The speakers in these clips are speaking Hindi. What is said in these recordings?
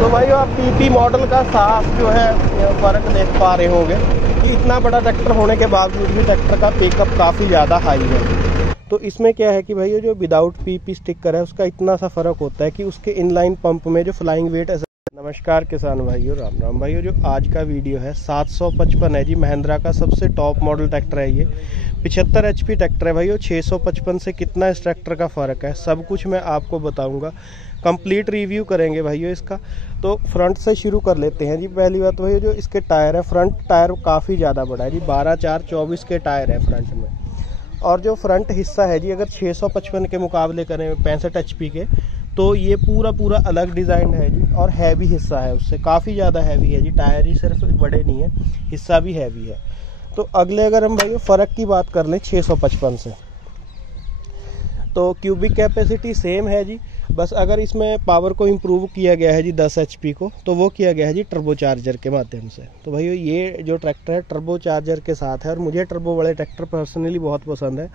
तो भाई आप पीपी मॉडल का साफ जो है फ़र्क देख पा रहे होंगे कि इतना बड़ा ट्रैक्टर होने के बावजूद भी ट्रैक्टर का पिकअप काफ़ी ज़्यादा हाई है। तो इसमें क्या है कि भाई जो विदाउट पीपी स्टिकर है उसका इतना सा फ़र्क होता है कि उसके इनलाइन पंप में जो फ्लाइंग वेट। नमस्कार किसान भाइयों, राम राम भाइयों। जो आज का वीडियो है 755 है जी, महिंद्रा का सबसे टॉप मॉडल ट्रैक्टर है ये। 75 HP ट्रैक्टर है भाइयों। 655 से कितना इस ट्रैक्टर का फ़र्क है सब कुछ मैं आपको बताऊंगा। कंप्लीट रिव्यू करेंगे भाइयों इसका। तो फ्रंट से शुरू कर लेते हैं जी। पहली बात भाइयों जो इसके टायर है, फ्रंट टायर काफ़ी ज़्यादा बड़ा है जी। 12/4/24 के टायर है फ्रंट में। और जो फ्रंट हिस्सा है जी, अगर 655 के मुकाबले करें 65 HP के, तो ये पूरा अलग डिज़ाइन है जी। और हैवी हिस्सा है, उससे काफ़ी ज़्यादा हैवी है जी। टायर ही सिर्फ बड़े नहीं है, हिस्सा भी हैवी है। तो अगले अगर हम भाई फ़र्क की बात कर लें 655 से, तो क्यूबिक कैपेसिटी सेम है जी। बस अगर इसमें पावर को इम्प्रूव किया गया है जी 10 HP को, तो वो किया गया है जी टर्बो चार्जर के माध्यम से। तो भाई ये जो ट्रैक्टर है टर्बो चार्जर के साथ है, और मुझे टर्बो वाले ट्रैक्टर पर्सनली बहुत पसंद है।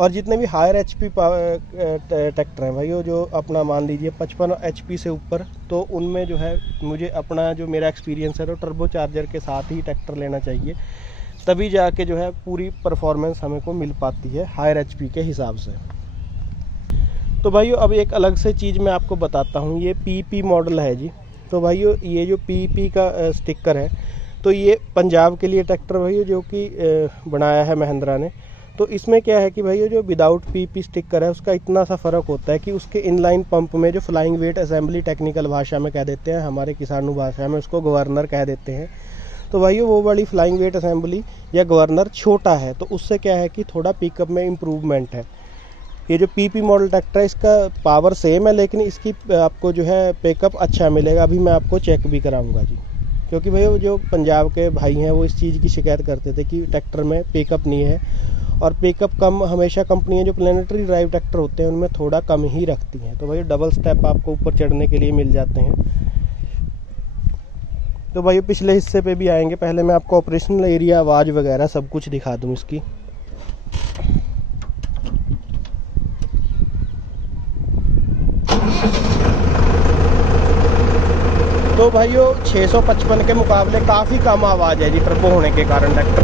और जितने भी हायर HP ट्रैक्टर हैं भाई, जो अपना मान लीजिए 55 HP से ऊपर, तो उनमें जो है मुझे अपना जो मेरा एक्सपीरियंस है तो टर्बो चार्जर के साथ ही ट्रैक्टर लेना चाहिए, तभी जाके जो है पूरी परफॉर्मेंस हमें को मिल पाती है हायर HP के हिसाब से। तो भाइयों अब एक अलग से चीज़ मैं आपको बताता हूँ, ये PP मॉडल है जी। तो भाइयों ये जो PP का स्टिकर है, तो ये पंजाब के लिए ट्रैक्टर भाइयों जो कि बनाया है महिंद्रा ने। तो इसमें क्या है कि भाई जो विदाउट पीपी स्टिकर है उसका इतना सा फ़र्क होता है कि उसके इनलाइन पंप में जो फ्लाइंग वेट असेंबली टेक्निकल भाषा में कह देते हैं, हमारे किसानों भाषा में उसको गवर्नर कह देते हैं। तो भाई वो वाली फ्लाइंग वेट असेंबली या गवर्नर छोटा है, तो उससे क्या है कि थोड़ा पिकअप में इम्प्रूवमेंट है। ये जो पीपी मॉडल ट्रैक्टर है इसका पावर सेम है, लेकिन इसकी आपको जो है पिकअप अच्छा मिलेगा। अभी मैं आपको चेक भी कराऊँगा जी, क्योंकि भाई जो पंजाब के भाई हैं वो इस चीज़ की शिकायत करते थे कि ट्रैक्टर में पिकअप नहीं है, और पिकअप कम हमेशा कंपनियां जो प्लेनेटरी ड्राइव ट्रैक्टर होते हैं उनमें थोड़ा कम ही रखती हैं। तो भाई डबल स्टेप आपको ऊपर चढ़ने के लिए मिल जाते हैं। तो भाई पिछले हिस्से पे भी आएंगे, पहले मैं आपको ऑपरेशनल एरिया, आवाज़ वगैरह सब कुछ दिखा दूं इसकी। तो भाइयों 655 के मुकाबले काफ़ी कम आवाज़ है जी टर्बो होने के कारण ट्रैक्टर।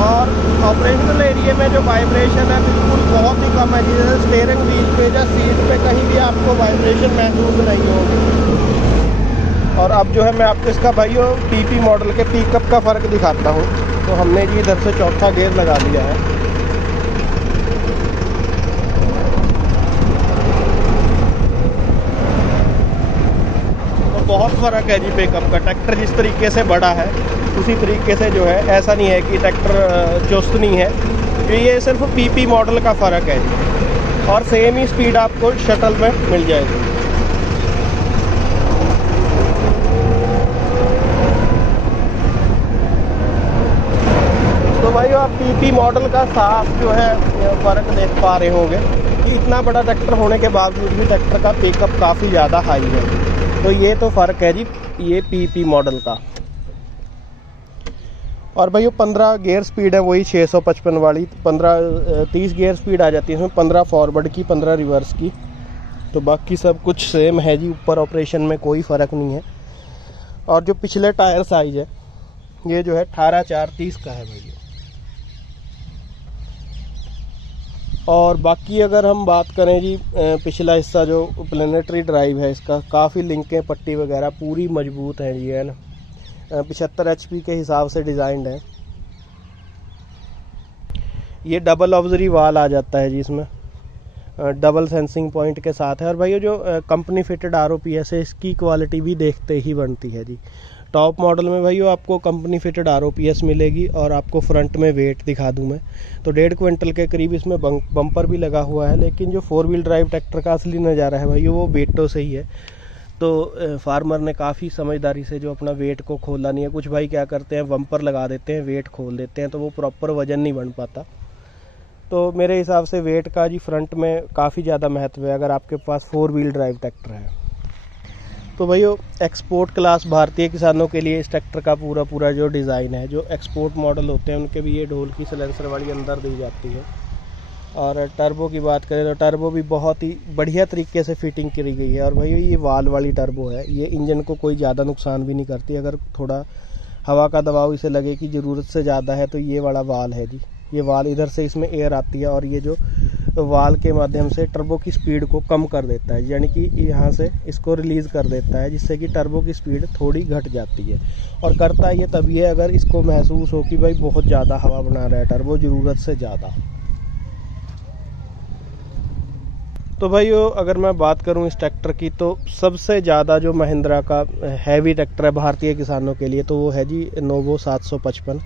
और ऑपरेशनल एरिया में जो वाइब्रेशन है बिल्कुल बहुत ही कम है जी। जैसे स्टीयरिंग व्हील पे या सीट पे कहीं भी आपको वाइब्रेशन महसूस नहीं होगी। और अब जो है मैं आपको इसका भाइयों पीपी मॉडल के पिकअप का फ़र्क दिखाता हूँ। तो हमने जी इधर से चौथा गियर लगा लिया है। तो बहुत फ़र्क है जी पिकअप का। ट्रैक्टर जिस तरीके से बड़ा है उसी तरीके से जो है, ऐसा नहीं है कि ट्रैक्टर चुस्त नहीं है। ये सिर्फ पीपी मॉडल का फ़र्क है जी। और सेम ही स्पीड आपको शटल में मिल जाएगी। तो भाई आप पीपी मॉडल का साफ जो है फ़र्क देख पा रहे होंगे कि इतना बड़ा ट्रैक्टर होने के बावजूद भी ट्रैक्टर का पिकअप काफ़ी ज़्यादा हाई है। तो ये तो फ़र्क है जी ये पीपी मॉडल का। और भाई 15 गियर स्पीड है वही 655 वाली। 30 गियर स्पीड आ जाती है इसमें, 15 फॉरवर्ड की, 15 रिवर्स की। तो बाकी सब कुछ सेम है जी, ऊपर ऑपरेशन में कोई फ़र्क नहीं है। और जो पिछले टायर साइज है ये जो है 18/4/30 का है भाई। और बाकी अगर हम बात करें जी पिछला हिस्सा जो प्लेनेटरी ड्राइव है इसका, काफ़ी लिंकें पट्टी वगैरह पूरी मजबूत है जी, है ना। 75 HP के हिसाब से डिज़ाइंड है। ये डबल ऑब्जरी वाल आ जाता है जी इसमें, डबल सेंसिंग पॉइंट के साथ है। और भाई जो कंपनी फिटेड ROPS है इसकी क्वालिटी भी देखते ही बनती है जी। टॉप मॉडल में भाई आपको कंपनी फिटेड ROPS मिलेगी। और आपको फ्रंट में वेट दिखा दूं मैं, तो 1.5 क्विंटल के करीब इसमें बम्पर भी लगा हुआ है। लेकिन जो 4 व्हील ड्राइव ट्रैक्टर का असली नज़ारा है भाई वो वेटों से ही है। तो फार्मर ने काफ़ी समझदारी से जो अपना वेट को खोला नहीं है। कुछ भाई क्या करते हैं, बम्पर लगा देते हैं, वेट खोल देते हैं, तो वो प्रॉपर वज़न नहीं बन पाता। तो मेरे हिसाब से वेट का जी फ्रंट में काफ़ी ज़्यादा महत्व है अगर आपके पास 4 व्हील ड्राइव ट्रैक्टर है। तो भाइयों एक्सपोर्ट क्लास भारतीय किसानों के लिए इस ट्रैक्टर का पूरा जो डिज़ाइन है, जो एक्सपोर्ट मॉडल होते हैं उनके भी ये ढोल की सलेंसर वाली अंदर दी जाती है। और टर्बो की बात करें तो टर्बो भी बहुत ही बढ़िया तरीके से फिटिंग करी गई है। और भाई ये वाल वाली टर्बो है, ये इंजन को कोई ज़्यादा नुकसान भी नहीं करती। अगर थोड़ा हवा का दबाव इसे लगे कि ज़रूरत से ज़्यादा है तो ये वाला वाल है जी, ये वाल इधर से इसमें एयर आती है और ये जो वाल के माध्यम से टर्बो की स्पीड को कम कर देता है, यानी कि यहाँ से इसको रिलीज़ कर देता है, जिससे कि टर्बो की स्पीड थोड़ी घट जाती है। और करता ये तभी है अगर इसको महसूस हो कि भाई बहुत ज़्यादा हवा बना रहा है टर्बो, ज़रूरत से ज़्यादा। तो भाई अगर मैं बात करूं इस ट्रैक्टर की, तो सबसे ज़्यादा जो महिंद्रा का हैवी ट्रैक्टर है भारतीय किसानों के लिए, तो वो है जी नोवो 755।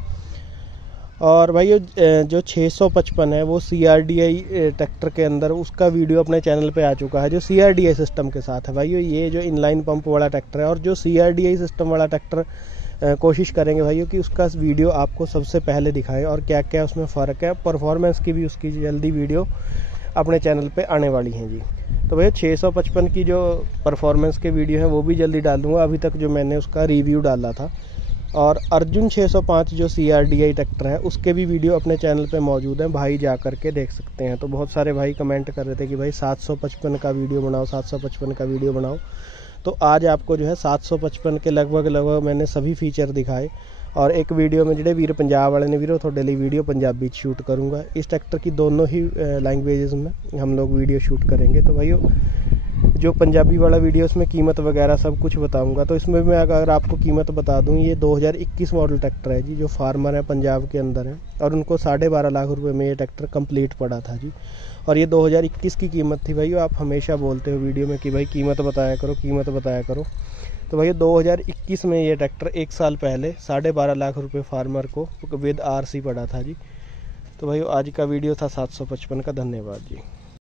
और भाई जो 655 है वो CRDI ट्रैक्टर के अंदर उसका वीडियो अपने चैनल पे आ चुका है, जो CRDI सिस्टम के साथ है। भाई ये जो इनलाइन पंप वाला ट्रैक्टर है और जो CRDI सिस्टम वाला ट्रैक्टर कोशिश करेंगे भाइयों कि उसका वीडियो आपको सबसे पहले दिखाएं और क्या क्या उसमें फ़र्क है। परफॉर्मेंस की भी उसकी जल्दी वीडियो अपने चैनल पे आने वाली हैं जी। तो भैया 655 की जो परफॉर्मेंस के वीडियो हैं वो भी जल्दी डाल दूंगा, अभी तक जो मैंने उसका रिव्यू डाला था। और अर्जुन 605 जो CRDI ट्रैक्टर है उसके भी वीडियो अपने चैनल पे मौजूद हैं, भाई जा कर के देख सकते हैं। तो बहुत सारे भाई कमेंट कर रहे थे कि भाई 755 का वीडियो बनाओ, 755 का वीडियो बनाओ। तो आज आपको जो है 755 के लगभग मैंने सभी फीचर दिखाए। और एक वीडियो में जिहड़े वीर पंजाब वाले ने वीरों थोड़े लिए वीडियो पंजाबी शूट करूँगा। इस ट्रैक्टर की दोनों ही लैंग्वेजेस में हम लोग वीडियो शूट करेंगे। तो भाइयों जो पंजाबी वाला वीडियो उसमें कीमत वगैरह सब कुछ बताऊंगा। तो इसमें मैं अगर आपको कीमत बता दूं, ये 2021 मॉडल ट्रैक्टर है जी, जो फार्मर है पंजाब के अंदर है और उनको 12.5 लाख रुपए में ये ट्रैक्टर कंप्लीट पड़ा था जी। और ये 2021 की कीमत थी। भाइयों आप हमेशा बोलते हो वीडियो में कि भाई कीमत बताया करो, कीमत बताया करो। तो भैया 2021 में ये ट्रैक्टर 1 साल पहले 12.5 लाख रुपए फार्मर को विद RC पड़ा था जी। तो भाई आज का वीडियो था 755 का। धन्यवाद जी।